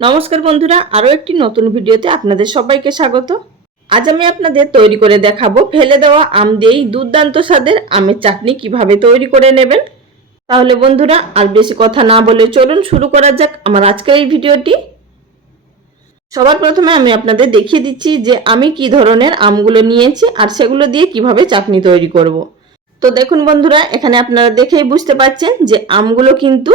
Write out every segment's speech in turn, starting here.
নমস্কার বন্ধুরা, আরও একটি নতুন ভিডিওতে আপনাদের সবাইকে স্বাগত। আজ আমি আপনাদের তৈরি করে দেখাবো ফেলে দেওয়া আম দিয়েই দুর্দান্ত স্বাদের আমের চাটনি কীভাবে তৈরি করে নেবেন। তাহলে বন্ধুরা, আর বেশি কথা না বলে চলুন শুরু করা যাক আমার আজকের এই ভিডিওটি। সবার প্রথমে আমি আপনাদের দেখিয়ে দিচ্ছি যে আমি কি ধরনের আমগুলো নিয়েছি আর সেগুলো দিয়ে কীভাবে চাটনি তৈরি করব। তো দেখুন বন্ধুরা, এখানে আপনারা দেখেই বুঝতে পারছেন যে আমগুলো কিন্তু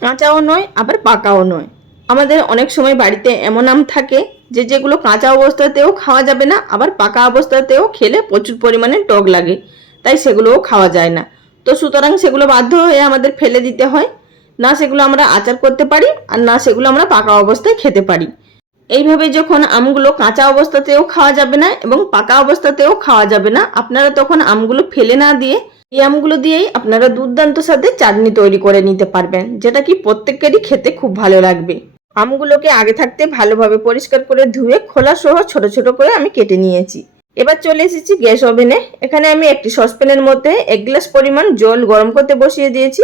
কাঁচাও নয়, আবার পাকাও নয়। আমাদের অনেক সময় বাড়িতে এমন আম থাকে যে যেগুলো কাঁচা অবস্থাতেও খাওয়া যাবে না, আবার পাকা অবস্থাতেও খেলে প্রচুর পরিমাণে টক লাগে, তাই সেগুলোও খাওয়া যায় না। তো সুতরাং সেগুলো বাধ্য হয়ে আমাদের ফেলে দিতে হয়। না সেগুলো আমরা আচার করতে পারি, আর না সেগুলো আমরা পাকা অবস্থায় খেতে পারি। এইভাবে যখন আমগুলো কাঁচা অবস্থাতেও খাওয়া যাবে না এবং পাকা অবস্থাতেও খাওয়া যাবে না, আপনারা তখন আমগুলো ফেলে না দিয়ে, এই আমগুলো দিয়েই আপনারা দুর্দান্ত সাথে চাটনি তৈরি করে নিতে পারবেন, যেটা কি প্রত্যেকেরই খেতে খুব ভালো লাগবে। আমগুলোকে আগে থাকতে ভালোভাবে পরিষ্কার করে ধুয়ে খোলা সহ ছোট ছোট করে আমি কেটে নিয়েছি। এবার চলে এসেছি গ্যাস ওভেনে। এখানে আমি একটি সসপ্যানের মধ্যে এক গ্লাস পরিমাণ জল গরম করতে বসিয়ে দিয়েছি।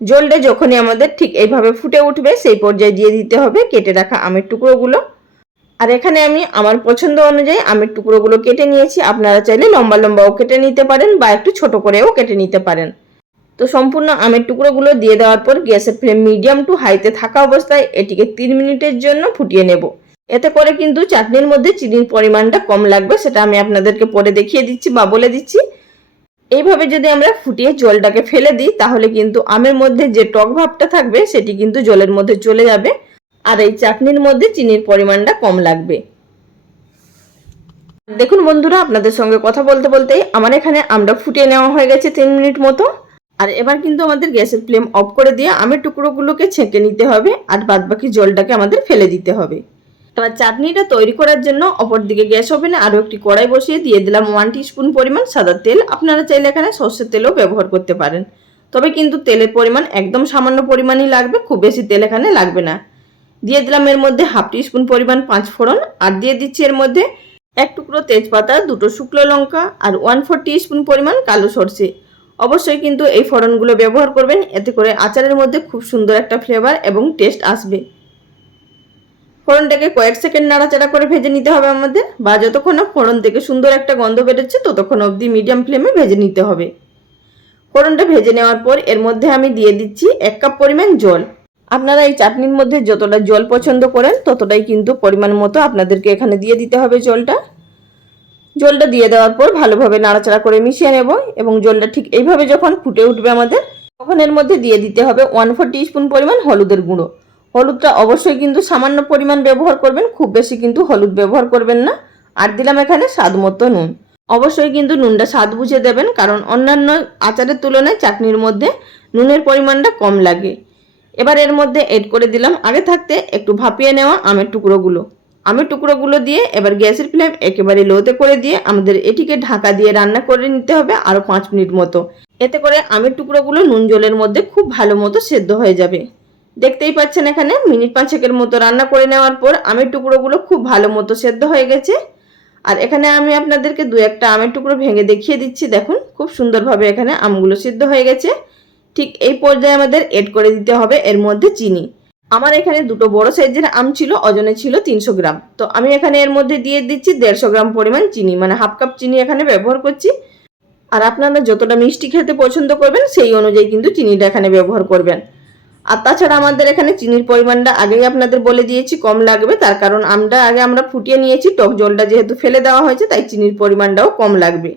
জলটা যখনই আমাদের ঠিক এইভাবে ফুটে উঠবে, সেই পর্যায়ে দিয়ে দিতে হবে কেটে রাখা আমের টুকরোগুলো। আর এখানে আমি আমার পছন্দ অনুযায়ী আমের টুকরোগুলো কেটে নিয়েছি। আপনারা চাইলে লম্বা লম্বাও কেটে নিতে পারেন বা একটু ছোট করেও কেটে নিতে পারেন। তো সম্পূর্ণ আমের টুকরোগুলো দিয়ে দেওয়ার পর গ্যাসের ফ্লেম মিডিয়াম টু হাইতে থাকা অবস্থায় এটিকে তিন মিনিটের জন্য ফুটিয়ে নেব। এতে করে কিন্তু চাটনির মধ্যে চিনির পরিমাণটা কম লাগবে, সেটা আমি আপনাদেরকে পরে দেখিয়ে দিচ্ছি বা বলে দিচ্ছি। এইভাবে যদি আমরা ফুটিয়ে জলটাকে ফেলে দিই, তাহলে কিন্তু আমের মধ্যে যে টক ভাবটা থাকবে, সেটি কিন্তু জলের মধ্যে চলে যাবে আর এই চাটনির মধ্যে চিনির পরিমাণটা কম লাগবে। দেখুন বন্ধুরা, আপনাদের সঙ্গে কথা বলতে বলতেই আমার এখানে আমরা ফুটিয়ে নেওয়া হয়ে গেছে তিন মিনিট মতো। আর এবার কিন্তু আমাদের গ্যাসের ফ্লেম অফ করে দিয়ে আমের টুকরোগুলোকে ছেঁকে নিতে হবে আর বাদবাকি জলটাকে আমাদের ফেলে দিতে হবে। এবার চাটনিটা তৈরি করার জন্য অপর দিকে গ্যাস ওভেনে আরও একটি কড়াই বসিয়ে দিয়ে দিলাম ওয়ান স্পুন পরিমাণ সাদা তেল। আপনারা চাইলে এখানে সর্ষের তেলও ব্যবহার করতে পারেন। তবে কিন্তু তেলের পরিমাণ একদম সামান্য পরিমাণই লাগবে, খুব বেশি তেল এখানে লাগবে না। দিয়ে দিলাম এর মধ্যে হাফ স্পুন পরিমাণ পাঁচ ফোড়ন আর দিয়ে দিচ্ছি এর মধ্যে এক টুকরো তেজপাতা, দুটো শুকনো লঙ্কা আর ওয়ান ফোর স্পুন পরিমাণ কালো সর্ষে। অবশ্যই কিন্তু এই ফোড়নগুলো ব্যবহার করবেন, এতে করে আচারের মধ্যে খুব সুন্দর একটা ফ্লেভার এবং টেস্ট আসবে। ফোড়নটাকে কয়েক সেকেন্ড নাড়াচাড়া করে ভেজে নিতে হবে আমাদের, বা যতক্ষণ না ফোড়ন থেকে সুন্দর একটা গন্ধ বেরোচ্ছে, ততক্ষণ অবধি মিডিয়াম ফ্লেমে ভেজে নিতে হবে। ফোড়নটা ভেজে নেওয়ার পর এর মধ্যে আমি দিয়ে দিচ্ছি এক কাপ পরিমাণ জল। আপনারা এই চাটনির মধ্যে যতটা জল পছন্দ করেন, ততটাই কিন্তু পরিমাণ মতো আপনাদেরকে এখানে দিয়ে দিতে হবে জলটা। জলটা দিয়ে দেওয়ার পর ভালোভাবে নাড়াচাড়া করে মিশিয়ে নেব এবং জলটা ঠিক এইভাবে যখন ফুটে উঠবে আমাদের, তখন এর মধ্যে দিয়ে দিতে হবে ওয়ান ফোর স্পুন পরিমাণ হলুদের গুঁড়ো। হলুদটা অবশ্যই কিন্তু সামান্য পরিমাণ ব্যবহার করবেন, খুব বেশি কিন্তু হলুদ ব্যবহার করবেন না। আর দিলাম এখানে স্বাদ মতো নুন। অবশ্যই কিন্তু নুনটা স্বাদ বুঝে দেবেন, কারণ অন্যান্য আচারের তুলনায় চাটনির মধ্যে নুনের পরিমাণটা কম লাগে। এবার এর মধ্যে এড করে দিলাম, আগে থাকতে একটু ভাপিয়ে নেওয়া আমের টুকরোগুলো। আমের টুকরোগুলো দিয়ে এবার গ্যাসের ফ্লেম একেবারে লোতে করে দিয়ে আমাদের এটিকে ঢাকা দিয়ে রান্না করে নিতে হবে আরও পাঁচ মিনিট মতো। এতে করে আমের টুকরোগুলো নুন জলের মধ্যে খুব ভালো মতো সেদ্ধ হয়ে যাবে। দেখতেই পাচ্ছেন এখানে মিনিট পাঁচেকের মতো রান্না করে নেওয়ার পর আমের টুকরোগুলো খুব ভালো মতো সেদ্ধ হয়ে গেছে। আর এখানে আমি আপনাদেরকে দু একটা আমের টুকরো ভেঙে দেখিয়ে দিচ্ছি, দেখুন, খুব সুন্দরভাবে এখানে আমগুলো সিদ্ধ হয়ে গেছে। ঠিক এই পর্যায়ে আমাদের এড করে দিতে হবে এর মধ্যে চিনি। আমার এখানে দুটো বড় সাইজের আম ছিল, অজনে ছিল তিনশো গ্রাম। তো আমি এখানে এর মধ্যে দিয়ে দিচ্ছি দেড়শো গ্রাম পরিমাণ চিনি মানে হাফ কাপ চিনি এখানে ব্যবহার করছি। আর আপনারা যতটা মিষ্টি খেতে পছন্দ করবেন, সেই অনুযায়ী কিন্তু চিনিটা এখানে ব্যবহার করবেন। আর তাছাড়া আমাদের এখানে চিনির পরিমাণটা আগেই আপনাদের বলে দিয়েছি, কম লাগবে। তার কারণ আমটা আগে আমরা ফুটিয়ে নিয়েছি, টক জলটা যেহেতু ফেলে দেওয়া হয়েছে, তাই চিনির পরিমাণটাও কম লাগবে।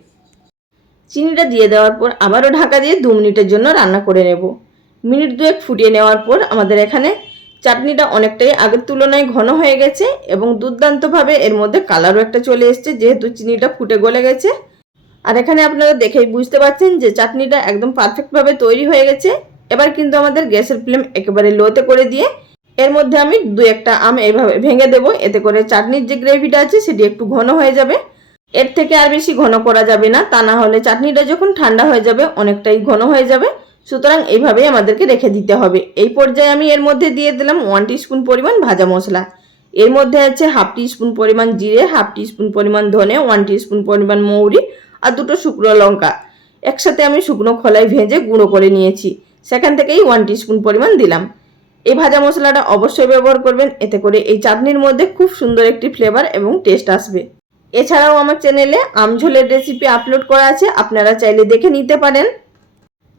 চিনিটা দিয়ে দেওয়ার পর আবারও ঢাকা দিয়ে দু মিনিটের জন্য রান্না করে নেব। মিনিট দুয়েক ফুটিয়ে নেওয়ার পর আমাদের এখানে চাটনিটা অনেকটাই আগের তুলনায় ঘন হয়ে গেছে এবং দুর্দান্তভাবে এর মধ্যে কালারও একটা চলে এসছে, যেহেতু চিনিটা ফুটে গলে গেছে। আর এখানে আপনারা দেখেই বুঝতে পারছেন যে চাটনিটা একদম পারফেক্টভাবে তৈরি হয়ে গেছে। এবার কিন্তু আমাদের গ্যাসের ফ্লেম একেবারে লোতে করে দিয়ে এর মধ্যে আমি দু একটা আম এইভাবে ভেঙে দেবো। এতে করে চাটনির যে গ্রেভিটা আছে সেটি একটু ঘন হয়ে যাবে। এর থেকে আর বেশি ঘন করা যাবে না, তা না হলে চাটনিটা যখন ঠান্ডা হয়ে যাবে অনেকটাই ঘন হয়ে যাবে। সুতরাং এইভাবেই আমাদেরকে রেখে দিতে হবে। এই পর্যায়ে আমি এর মধ্যে দিয়ে দিলাম ওয়ান স্পুন পরিমাণ ভাজা মশলা। এর মধ্যে আছে হাফ স্পুন পরিমাণ জিরে হাফ স্পুন পরিমাণ ধনে ওয়ান স্পুন পরিমাণ মৌরি আর দুটো শুকনো লঙ্কা। একসাথে আমি শুকনো খোলায় ভেজে গুঁড়ো করে নিয়েছি। সেখান থেকেই ওয়ান স্পুন পরিমাণ দিলাম। এই ভাজা মশলাটা অবশ্যই ব্যবহার করবেন, এতে করে এই চাটনির মধ্যে খুব সুন্দর একটি ফ্লেভার এবং টেস্ট আসবে। এছাড়াও আমার চ্যানেলে আমঝোলের রেসিপি আপলোড করা আছে, আপনারা চাইলে দেখে নিতে পারেন।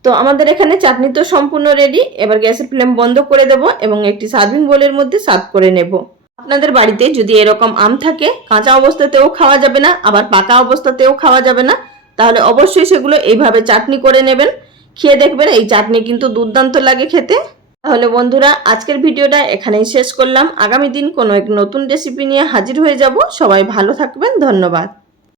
তো আমাদের এখানে চাটনি তো সম্পূর্ণ রেডি এবার গ্যাসের ফ্লেম বন্ধ করে দেব এবং একটি সার্ভিং বোলের মধ্যে সার্ভ করে নেব। আপনাদের বাড়িতে যদি এরকম আম থাকে, কাঁচা অবস্থাতেও খাওয়া যাবে না, আবার পাকা অবস্থাতেও খাওয়া যাবে না, তাহলে অবশ্যই সেগুলো এইভাবে চাটনি করে নেবেন। খেয়ে দেখবেন এই চাটনি কিন্তু দুর্দান্ত লাগে খেতে। তাহলে বন্ধুরা, আজকের ভিডিওটা এখানেই শেষ করলাম। আগামী দিন কোনো এক নতুন রেসিপি নিয়ে হাজির হয়ে যাব। সবাই ভালো থাকবেন, ধন্যবাদ।